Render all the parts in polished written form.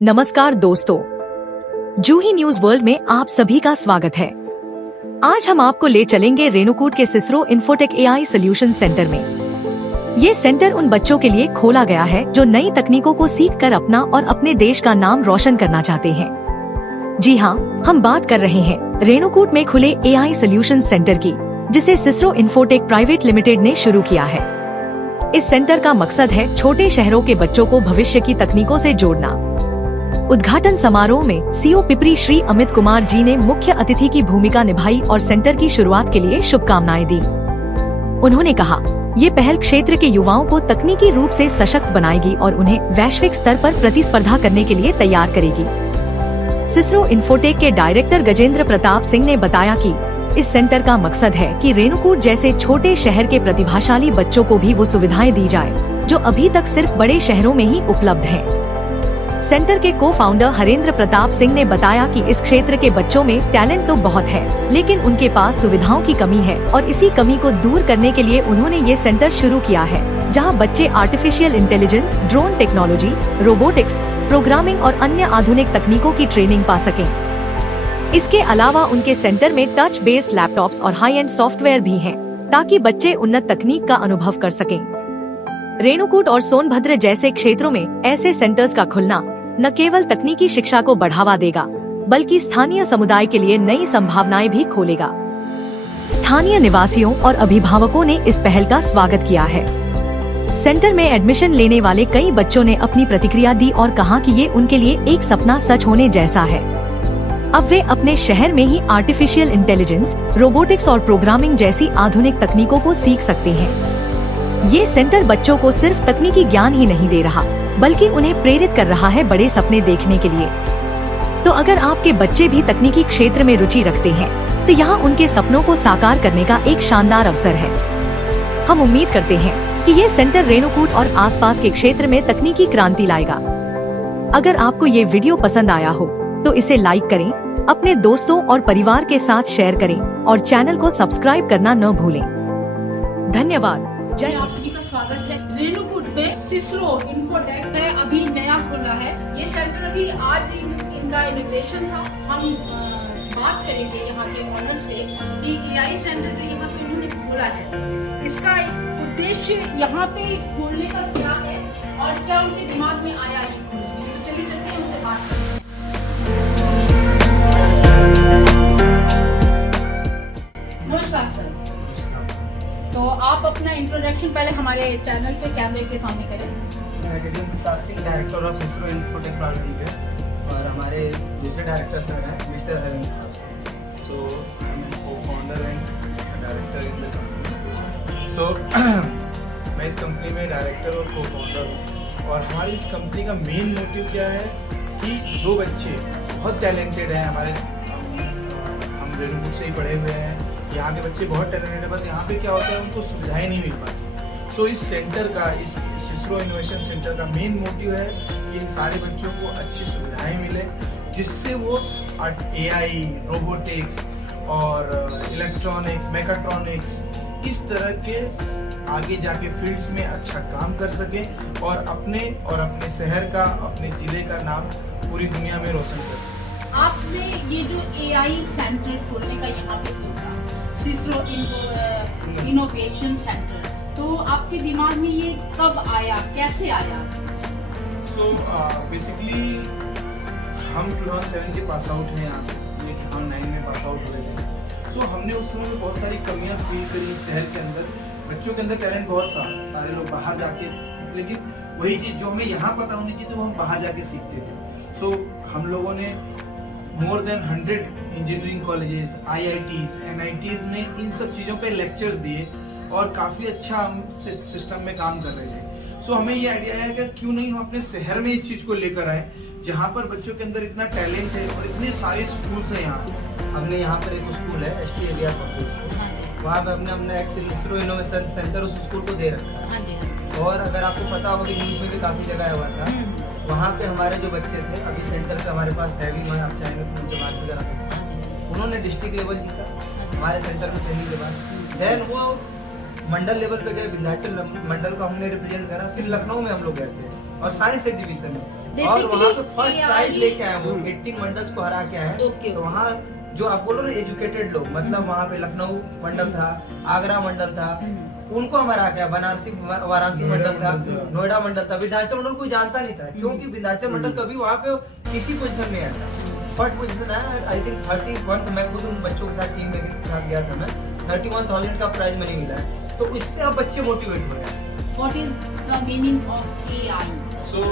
नमस्कार दोस्तों, जूही news world में आप सभी का स्वागत है। आज हम आपको ले चलेंगे रेणुकूट के सिस्रो इन्फोटेक एआई सोल्यूशन सेंटर में। ये सेंटर उन बच्चों के लिए खोला गया है जो नई तकनीकों को सीखकर अपना और अपने देश का नाम रोशन करना चाहते हैं। जी हाँ, हम बात कर रहे हैं रेणुकूट में खुले एआई सोल्यूशन सेंटर की, जिसे सिस्रो इन्फोटेक प्राइवेट लिमिटेड ने शुरू किया है। इस सेंटर का मकसद है छोटे शहरों के बच्चों को भविष्य की तकनीकों से जोड़ना। उद्घाटन समारोह में सीओ पिपरी श्री अमित कुमार जी ने मुख्य अतिथि की भूमिका निभाई और सेंटर की शुरुआत के लिए शुभकामनाएं दी। उन्होंने कहा, ये पहल क्षेत्र के युवाओं को तकनीकी रूप से सशक्त बनाएगी और उन्हें वैश्विक स्तर पर प्रतिस्पर्धा करने के लिए तैयार करेगी। सिस्रो इन्फोटेक के डायरेक्टर गजेंद्र प्रताप सिंह ने बताया कि इस सेंटर का मकसद है कि रेणुकूट जैसे छोटे शहर के प्रतिभाशाली बच्चों को भी वो सुविधाएं दी जाए जो अभी तक सिर्फ बड़े शहरों में ही उपलब्ध हैं। सेंटर के को फाउंडर हरेंद्र प्रताप सिंह ने बताया कि इस क्षेत्र के बच्चों में टैलेंट तो बहुत है, लेकिन उनके पास सुविधाओं की कमी है और इसी कमी को दूर करने के लिए उन्होंने ये सेंटर शुरू किया है, जहां बच्चे artificial intelligence, drone technology, robotics, programming और अन्य आधुनिक तकनीकों की ट्रेनिंग पा सकें। इसके अलावा उनके सेंटर में टच बेस्ड लैपटॉप्स और हाई एंड सॉफ्टवेयर भी हैं, ताकि बच्चे उन्नत तकनीक का अनुभव कर सकें। रेणुकूट और सोनभद्र जैसे क्षेत्रों में ऐसे सेंटर्स का खुलना न केवल तकनीकी शिक्षा को बढ़ावा देगा, बल्कि स्थानीय समुदाय के लिए नई संभावनाएं भी खोलेगा। स्थानीय निवासियों और अभिभावकों ने इस पहल का स्वागत किया है। सेंटर में एडमिशन लेने वाले कई बच्चों ने अपनी प्रतिक्रिया दी और कहा कि ये उनके लिए एक सपना सच होने जैसा है। अब वे अपने शहर में ही आर्टिफिशियल इंटेलिजेंस, रोबोटिक्स और प्रोग्रामिंग जैसी आधुनिक तकनीकों को सीख सकते हैं। ये सेंटर बच्चों को सिर्फ तकनीकी ज्ञान ही नहीं दे रहा, बल्कि उन्हें प्रेरित कर रहा है बड़े सपने देखने के लिए। तो अगर आपके बच्चे भी तकनीकी क्षेत्र में रुचि रखते हैं, तो यहाँ उनके सपनों को साकार करने का एक शानदार अवसर है। हम उम्मीद करते हैं कि ये सेंटर रेणुकूट और आसपास के क्षेत्र में तकनीकी क्रांति लाएगा। अगर आपको ये वीडियो पसंद आया हो तो इसे लाइक करें, अपने दोस्तों और परिवार के साथ शेयर करें और चैनल को सब्सक्राइब करना न भूलें। धन्यवाद। जय, आप सभी का स्वागत है। रेणुकूट में सिस्रो इन्फोटेक है, अभी नया खुला है। ये सेंटर अभी आज इनका इनॉग्रेशन था। हम बात करेंगे यहाँ के ऑनर से कि एआई सेंटर जो यहाँ पे उन्होंने खोला है, इसका उद्देश्य यहाँ पे खोलने का क्या है और क्या उनके दिमाग में आया ये खोलने। तो चलिए चलते हैं उनसे बात करते हैं। नमस्कार सर, तो आप अपना इंट्रोडक्शन पहले हमारे चैनल पे कैमरे के सामने करें। Gajendra Pratap Singh, director of Sisro Infotech Private Limited, और हमारे दूसरे डायरेक्टर सर हैं mister Harendra Pratap Singh. So cofounder and director in the company. So मैं इस कंपनी में डायरेक्टर और को फाउंडर हूँ। और हमारी इस कंपनी का मेन मोटिव क्या है कि जो बच्चे बहुत टैलेंटेड हैं, हम रेणुकूट से ही पढ़े हुए हैं, यहाँ के बच्चे बहुत टैलेंटेड है, बस यहाँ पे क्या होता है उनको सुविधाएं नहीं मिल पाती। सो इस सेंटर का, इस सिस्रो इनोवेशन सेंटर का मेन मोटिव है कि इन सारे बच्चों को अच्छी सुविधाएं मिले, जिससे वो एआई, रोबोटिक्स और इलेक्ट्रॉनिक्स, मैकाट्रॉनिक्स, इस तरह के आगे जाके फील्ड्स में अच्छा काम कर सकें और अपने शहर का, अपने जिले का नाम पूरी दुनिया में रोशन कर सकें। आपने ये जो एआई सेंटर खोलने का यहाँ पे सोचा, सिस्रो इनोवेशन सेंटर, तो आपके दिमाग में ये कब आया, कैसे आया? सो बेसिकली हम 2007 के पास आउट हैं यहाँ पे, 2009 में पास आउट हुए थे। सो हमने उस समय में बहुत सारी कमियां फील करी शहर के अंदर। बच्चों के अंदर टैलेंट बहुत था, सारे लोग बाहर जाके, लेकिन वही चीज़ जो हमें यहाँ पता होनी चाहिए तो वो हम बाहर जाके सीखते थे। सो हम लोगों ने more than 100 engineering colleges, IITs, NITs ने इन सब चीज़ों पे लेक्चर्स दिए और काफ़ी अच्छा हम सिस्टम में काम कर रहे थे। सो हमें ये आइडिया आया कि क्यों नहीं हम अपने शहर में इस चीज़ को लेकर आए, जहाँ पर बच्चों के अंदर इतना टैलेंट है और इतने सारे स्कूल्स हैं। यहाँ हमने यहाँ पर एक स्कूल है ST एरिया पब्लिक स्कूल, वहाँ पर हमने अपना सिस्रो इनोवेशन सेंटर उस स्कूल को दे रखा है। और अगर आपको पता होगा न्यूज़ में भी काफ़ी जगह हुआ था, वहाँ पे हमारे जो बच्चे थे, अभी सेंटर पे हमारे पास है भी, मैं आप चाहेंगे तो उनसे बात भी करा सकता हूँ। उन्होंने डिस्ट्रिक्ट लेवल जीता हमारे सेंटर में पहली के बाद। देन वो मंडल लेवल पे गए, विंध्याचल मंडल को हमने रिप्रेजेंट करा। फिर लखनऊ में हम लोग गए थे और साइंस एग्जीबिशन में और वहाँ पे फर्स्ट AI प्राइज लेके आए वो 18 मंडल्स को हरा के आए। ओके। तो वहाँ जो आप बोलो ना एजुकेटेड लोग, मतलब वहाँ पे लखनऊ मंडल था, आगरा मंडल था, उनको हमारा क्या वाराणसी मंडल था, नोएडा मंडल था, विंध्याचल मंडल कोई जानता नहीं था, क्योंकि विंध्याचल मंडल कभी वहाँ पे किसी पोजीशन में आया था। फर्स्ट पोजीशन आया आई थिंक 31। मैं खुद उन बच्चों के साथ टीम में के साथ गया था, मैं 31,000 का प्राइज मनी मिला है। तो इससे अब बच्चे मोटिवेट हो रहे हैं। What is the meaning of AI? सो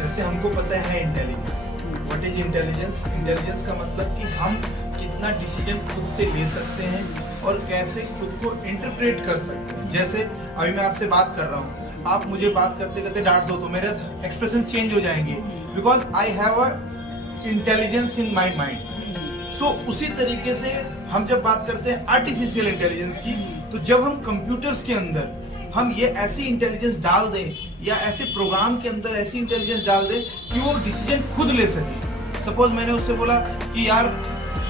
जैसे हमको पता है intelligence, what is intelligence? Intelligence का मतलब कि हम कितना डिसीजन खुद से ले सकते हैं और कैसे खुद को इंटरप्रेट कर सकते हैं। जैसे अभी मैं आपसे बात कर रहा हूँ, आप मुझे बात करते करते डांट दो तो मेरे एक्सप्रेशन चेंज हो जाएंगे, because I have a intelligence in my mind. So उसी तरीके से हम जब बात करते हैं आर्टिफिशियल इंटेलिजेंस की, तो जब हम कंप्यूटर्स के अंदर हम ये ऐसी इंटेलिजेंस डाल दें या ऐसे प्रोग्राम के अंदर ऐसी इंटेलिजेंस डाल दें कि वो डिसीजन खुद ले सके। सपोज मैंने उससे बोला कि यार,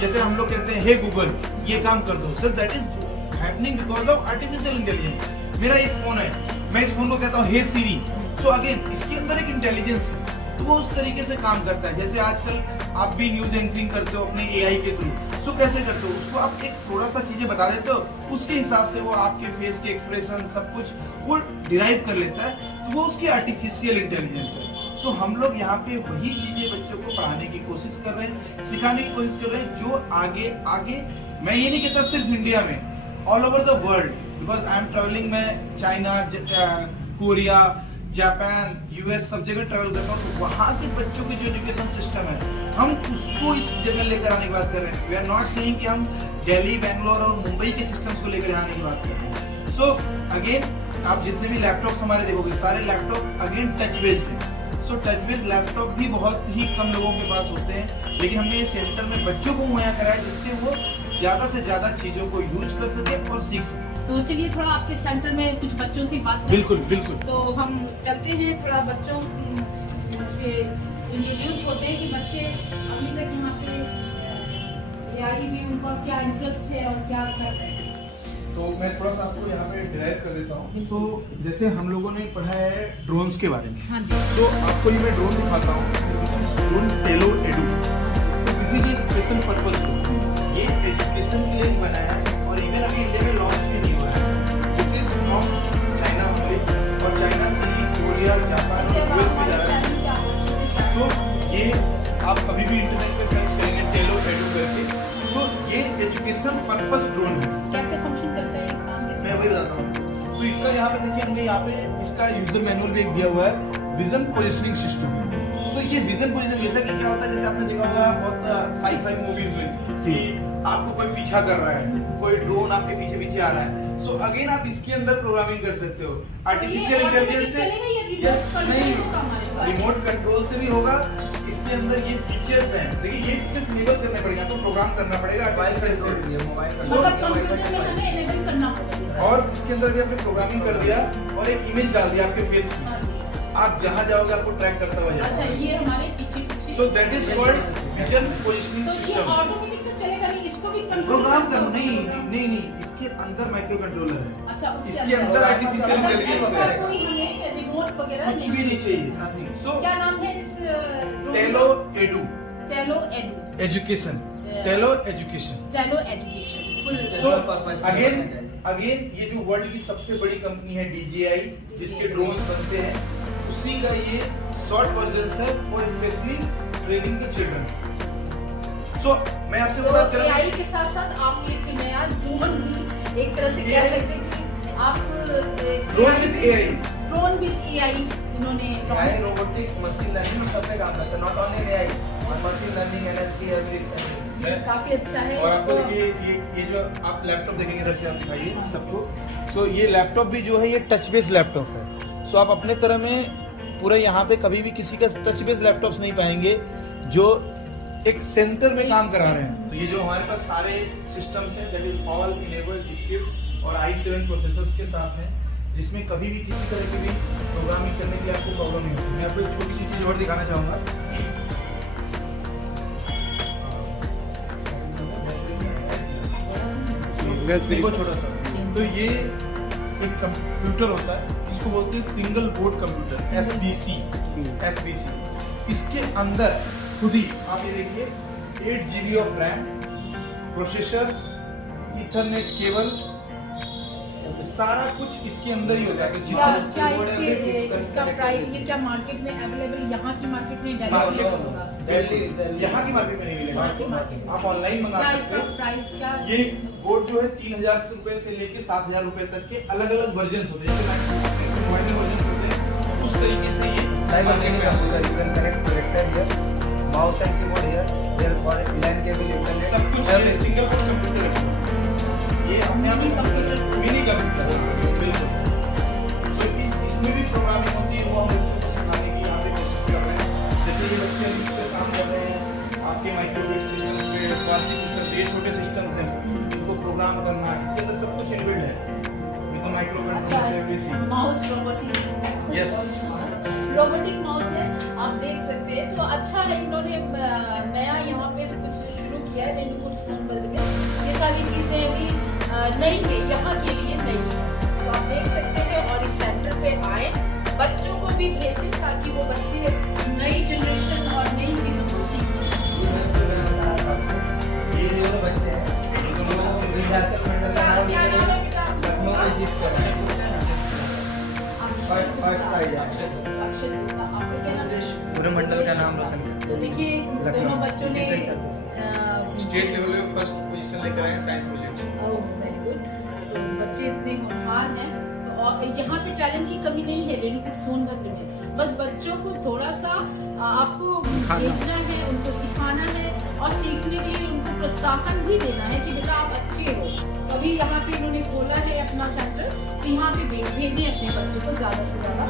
जैसे हम लोग कहते हैं हे गूगल ये काम कर दो, sir that is happening because of artificial intelligence. मेरा एक फोन है, मैं इस फोन को कहता हूँ हे सीरी, सो अगेन इसके अंदर एक इंटेलिजेंस है, तो वो उस तरीके से काम करता है। जैसे आजकल आप भी न्यूज एंकरिंग करते हो अपने AI के थ्रू, सो कैसे करते हो? उसको आप एक थोड़ा सा चीजें बता देते हो, उसके हिसाब से वो आपके फेस के एक्सप्रेशन सब कुछ वो डिराइव कर लेता है, तो वो उसकी आर्टिफिशियल इंटेलिजेंस है। सो हम लोग यहाँ पे वही चीजें बच्चों को पढ़ाने की कोशिश कर रहे हैं, सिखाने की कोशिश कर रहे हैं, जो आगे आगे मैं ये नहीं कहता सिर्फ इंडिया में, all over the world, because I am travelling, मैं चाइना, कोरिया, जापान, US सब जगह ट्रैवल करता हूँ, तो वहाँ के बच्चों के जो एजुकेशन सिस्टम है हम उसको इस जगह लेकर आने की बात कर रहे हैं। वी आर नॉट सेइंग कि हम दिल्ली, बैंगलोर और मुंबई के सिस्टम्स को लेकर आने की बात कर रहे हैं। सो अगेन आप जितने भी लैपटॉप्स हमारे देखोगे, सारे लैपटॉप अगेन टच बेस्ड है। सो टच बेस्ड लैपटॉप भी बहुत ही कम लोगों के पास होते हैं, लेकिन हमने इस सेंटर में बच्चों को मुहैया कराया जिससे वो ज्यादा से ज्यादा चीजों को यूज कर सके और सीख सके। तो चलिए थोड़ा आपके सेंटर में कुछ बच्चों से बात करें। बिल्कुल बिल्कुल। तो हम चलते हैं, थोड़ा बच्चों से इंट्रोड्यूस होते हैं कि बच्चे अभी तक यहाँ पे AI में उनका क्या इंटरेस्ट है और क्या कर रहे हैं। तो मैं थोड़ा सा आपको यहाँ पे डिराइव कर देता हूँ। तो जैसे हम लोगों ने पढ़ा है ड्रोन्स के बारे में। हाँ जी। तो आपको ये मैं ड्रोन दिखाता हूँ, ड्रोन टेलो एडू। तो किसी की स्पेशल पर्पज को ये एजुकेशन के लिए बना है और इवन अभी इंडिया में लॉन्च भी नहीं हुआ है। This is from China only, और चाइना से ही कोरिया, जापान और US में जा रहा है। तो ये आप कभी भी इंटरनेट पे सर्च करेंगे टेलो एडू करके, तो ये एजुकेशन पर्पस ड्रोन है। कैसे फंक्शन करता है ये काम, कैसे? मैं वही बताता हूँ। तो इसका यहाँ पे देखिए, हमने यहाँ पे इसका यूजर मैनुअल भी एक दिया हुआ है, विजन पोजिशनिंग सिस्टम। सो ये विजन पोजिशनिंग जैसा कि क्या होता है, जैसे आपने देखा होगा बहुत साई-फाई मूवीज में कि आपको कोई पीछा कर रहा है, कोई ड्रोन आपके पीछे पीछे आ रहा है। सो अगेन आप इसके अंदर प्रोग्रामिंग कर सकते हो आर्टिफिशियल इंटेलिजेंस से। यस, नहीं, रिमोट कंट्रोल से भी होगा। इसके अंदर ये फीचर्स हैं, देखिए ये फीचर्स इनेबल करने पड़ेगा, तो प्रोग्राम करना पड़ेगा मोबाइल मतलब कंप्यूटर में हमें इनेबल करना होगा। और इसके अंदर भी आपने प्रोग्रामिंग कर दिया और एक इमेज डाल दिया आपके फेस की, आप जहां जाओगे आपको ट्रैक करता हुआ अच्छा, जाएगा। ये हमारे पीछे so that is called vision positioning तो ये सिस्टम। ऑटोमेटिक तो चलेगा नहीं, इसको भी कंट्रोल प्रोग्राम करना नहीं, इसके अंदर माइक्रो कंट्रोलर है। अच्छा, इसके अंदर आर्टिफिशियल इंटेलिजेंस ऐसा है, कोई हमें रिमोट वगैरह कुछ भी नहीं चाहिए। सो क्या नाम है इस Tello Edu Tello Edu education, Tello education. Tello education so purpose again ये जो वर्ल्ड की सबसे बड़ी कंपनी है DJI, जिसके ड्रोन्स बनते हैं, उसी का ये शॉर्ट वर्जन है for specially training the children. So मैं आपसे तो बात कर रहा AI के साथ साथ आप एक नया ड्रोन भी एक तरह से कह सकते हैं कि आप drone with AI, drone with AI इन्होंने AI, रोबोटिक्स, मशीन लर्निंग सब पे काम करता है, not only AI, machine learning, NLP, everything. ये काफी अच्छा है। और आपको इसको ये जो आप लैपटॉप देखेंगे इधर से, आप दिखाइए सबको। सो ये लैपटॉप भी जो है ये टच बेस्ड लैपटॉप है। सो आप अपने तरह में पूरा यहाँ पे कभी भी किसी का टच बेस्ड लैपटॉप्स नहीं पाएंगे जो एक सेंटर में काम करा रहे हैं। तो ये जो हमारे पास सारे सिस्टम्स हैं, that is all enabled, equipped और i7 प्रोसेसर्स के साथ हैं, जिसमें कभी भी किसी तरह की भी प्रोग्रामिंग करने के लिए आपको प्रॉब्लम नहीं होती। मैं आपको एक छोटी सी चीज और दिखाना चाहूंगा। देखो छोटा सा, तो ये एक कंप्यूटर होता है जिसको बोलते हैं सिंगल बोर्ड कंप्यूटर, SBC। इसके अंदर खुद ही आप ये देखिए 8 GB of RAM, processor, Ethernet cable, सारा कुछ इसके अंदर ही होता है। तो क्या जितना क्या keyboard है, इसके वो इसका connect प्राइस करेगा। ये क्या मार्केट में अवेलेबल यहाँ की मार्केट में हाँ, डेली होगा? दिल्ली यहाँ की मार्केट में नहीं मिलेगा, यहाँ की मार्केट में। आप ऑनलाइन मंगा क्या सकते इसका हो। प्राइस क्या? ये बोर्ड जो है 3000 रुपए से लेके 7000 रुपए तक के अलग अलग वर्जन होते हैं, जैसे मोबाइल वर्जन होते हैं उस तरीके से ये Like working computer, you can connect projector here, mouse and keyboard here, there for LAN cable, Ethernet, सब कुछ everything. सिंगल बोर्ड कंप्यूटर ये अपने आप मिनी कंप्यूटर। मिनी कंप्यूटर बिल्कुल। तो इसमें भी प्रोग्रामिंग होती है, वो हम बच्चों को सिखाने की यहाँ पे कोशिश कर रहे हैं। जैसे ये बच्चे अभी पे काम कर रहे हैं आपके माइक्रोवेव सिस्टम पे, क्वालिटी सिस्टम पे, ये छोटे सिस्टम्स हैं, इनको प्रोग्राम करना है, इसके अंदर सब कुछ इनबिल्ड है। ये तो माइक्रोवेव अच्छा, everything. Mouse robotic. Yes. Robotic mouse है, आप देख सकते हैं। तो अच्छा है, इन्होंने नया यहाँ पे कुछ शुरू किया है रेणुकूट सोनभद्र में। ये सारी चीजें भी नई है, यहाँ के लिए नई है। तो आप देख सकते हैं और इस सेंटर पे आए, बच्चों को भी भेजें ताकि वो बच्चे नई जनरेशन और नई चीजों को सीखें। ये दोनों बच्चे हैं, जो विंध्याचल मंडल का नाम क्या नाम है बेटा? लखनऊ में जीत कर रहे हैं। First prize है। अक्षय गुप्ता, आपका क्या नाम है? पूरे मंडल का नाम रोशन तो किया। देखिए दोनों बच्चों ने स्टेट लेवल पे फर्स्ट पोजीशन लेकर आए हैं साइंस प्रोजेक्ट से। Very good. तो बच्चे इतने होनहार हैं, तो और यहाँ पे टैलेंट की कमी नहीं है रेणुकूट सोनभद्र में। बस बच्चों को थोड़ा सा आपको भेजना है, उनको सिखाना है और सीखने के लिए उनको प्रोत्साहन भी देना है कि बेटा आप अच्छे हो। तो अभी यहाँ पे इन्होंने खोला है अपना सेंटर, तो यहाँ पे भेजें अपने बच्चों को ज्यादा से ज्यादा